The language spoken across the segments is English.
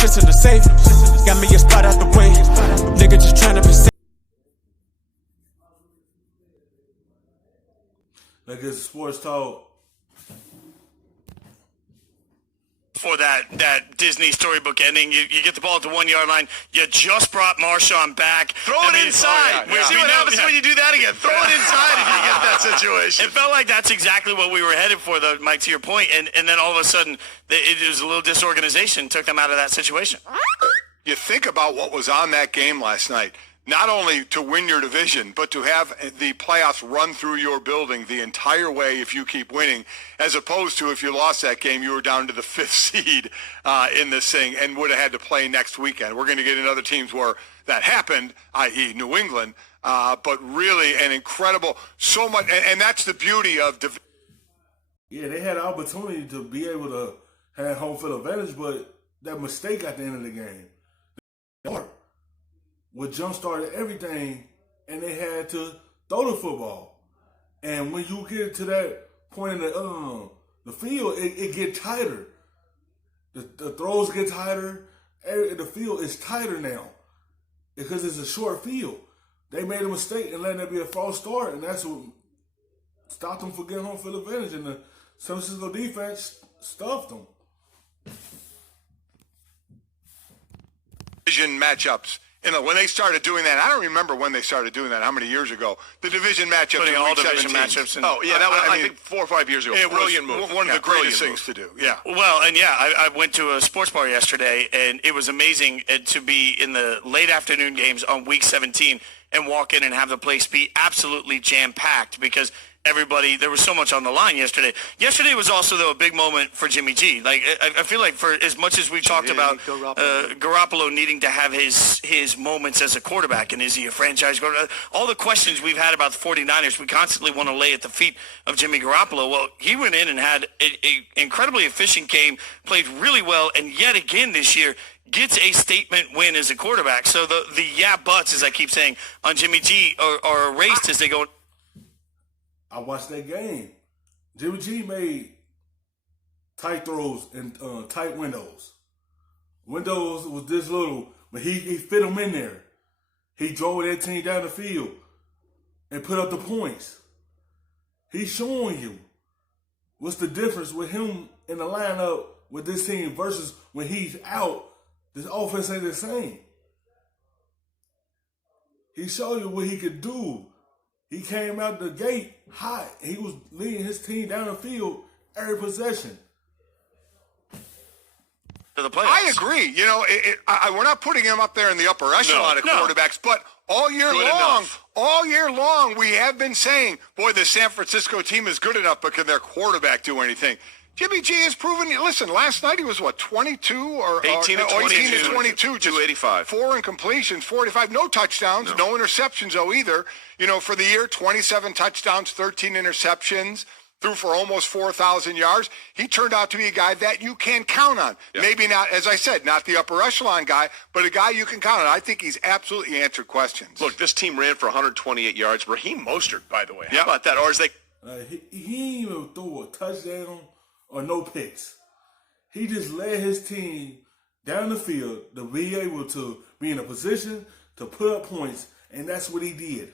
shit's in the safe. Got me a spot out the way. Nigga just tryna be safe. Like it's sports talk. For that Disney storybook ending, you get the ball at the 1 yard line. You just brought Marshawn back. Throw it inside. Oh, yeah. See what happens when you do that again. Throw it inside if you get that situation. It felt like that's exactly what we were headed for, though, Mike. To your point, and then all of a sudden, it was a little disorganization took them out of that situation. You think about what was on that game last night. Not only to win your division, but to have the playoffs run through your building the entire way if you keep winning, as opposed to if you lost that game, you were down to the 5th seed in this thing and would have had to play next weekend. We're going to get in other teams where that happened, i.e. New England, but really an incredible, so much, and that's the beauty of division. Yeah, they had an opportunity to be able to have home field advantage, but that mistake at the end of the game, what jump-started everything, and they had to throw the football. And when you get to that point in the field, it get tighter. The throws get tighter. The field is tighter now because it's a short field. They made a mistake and letting that be a false start, and that's what stopped them from getting home field advantage. And the San Francisco defense stuffed them. Division matchups. You know, when they started doing that, I don't remember when they started doing that, how many years ago. The division matchups. Putting in all week division 17. matchups in. Oh, yeah, that was, I think 4 or 5 years ago. it Brilliant was move. one of the greatest brilliant things to do. Yeah. Well, and yeah, I went to a sports bar yesterday, and it was amazing to be in the late afternoon games on week 17 and walk in and have the place be absolutely jam-packed because everybody, there was so much on the line yesterday. Yesterday was also, though, a big moment for Jimmy G. Like, I feel like for as much as we talked about Garoppolo needing to have his moments as a quarterback, and is he a franchise quarterback? All the questions we've had about the 49ers, we constantly want to lay at the feet of Jimmy Garoppolo. Well, he went in and had an incredibly efficient game, played really well, and yet again this year, gets a statement win as a quarterback. So the yeah buts, as I keep saying, on Jimmy G are erased as they go. I watched that game. Jimmy G made tight throws and tight windows. Windows was this little, but he fit them in there. He drove that team down the field and put up the points. He's showing you what's the difference with him in the lineup with this team versus when he's out. This offense ain't the same. He showed you what he could do. He came out the gate hot. He was leading his team down the field every possession. To the playoffs. I agree. You know, we're not putting him up there in the upper echelon of quarterbacks, but all year long, we have been saying, boy, the San Francisco team is good enough, but can their quarterback do anything? Jimmy G has proven, listen, last night he was, 22 or 18 to 22, just 285. 4 incompletions, 45, no touchdowns, no interceptions, either. You know, for the year, 27 touchdowns, 13 interceptions, threw for almost 4,000 yards. He turned out to be a guy that you can count on. Yeah. Maybe not, as I said, not the upper echelon guy, but a guy you can count on. I think he's absolutely answered questions. Look, this team ran for 128 yards. Raheem Mostert, by the way. How about that? Or is they... He didn't even throw a touchdown or no picks. He just led his team down the field to be able to be in a position to put up points, and that's what he did.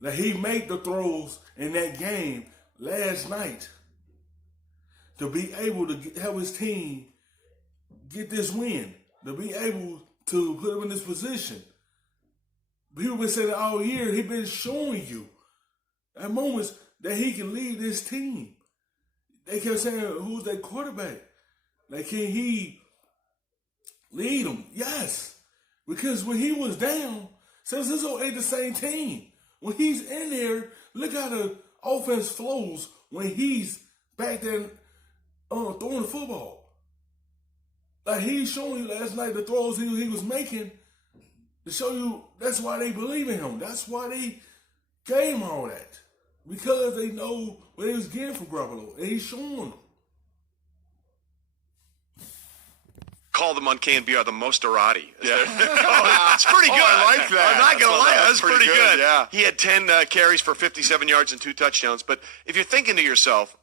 Like he made the throws in that game last night to be able to help his team get this win, to be able to put him in this position. People been saying all year, he's been showing you at moments that he can lead this team. They kept saying, who's that quarterback? Like, can he lead them? Yes. Because when he was down, San Francisco ain't the same team. When he's in there, look how the offense flows when he's back there throwing the football. Like, he's showing you last night the throws he was making to show you that's why they believe in him. That's why they gave him all that. Because they know what they was getting from Garoppolo, and he's showing them. Call them on KNBR the Mosterati. Yeah. It's pretty good. I like that. I'm not going to lie. That's pretty good. Yeah. He had 10 carries for 57 yards and 2 touchdowns. But if you're thinking to yourself,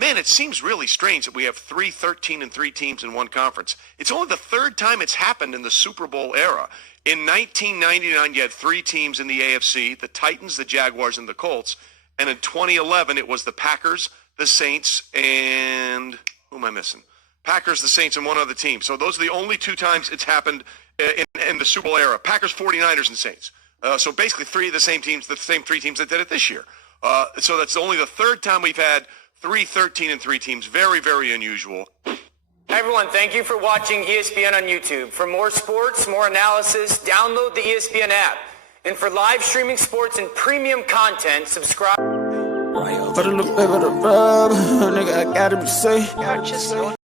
man, it seems really strange that we have 3 13-3 teams in one conference. It's only the third time it's happened in the Super Bowl era. In 1999, you had 3 teams in the AFC, the Titans, the Jaguars, and the Colts. And in 2011, it was the Packers, the Saints, and who am I missing? Packers, the Saints, and one other team. So those are the only 2 times it's happened in the Super Bowl era. Packers, 49ers, and Saints. So basically 3 of the same teams, the same 3 teams that did it this year. So that's only the third time we've had 3 13-3 teams. Very, very unusual. Hi everyone, thank you for watching ESPN on YouTube. For more sports, more analysis, download the ESPN app. And for live streaming sports and premium content, subscribe. For the little baby to rub, nigga, I gotta be safe.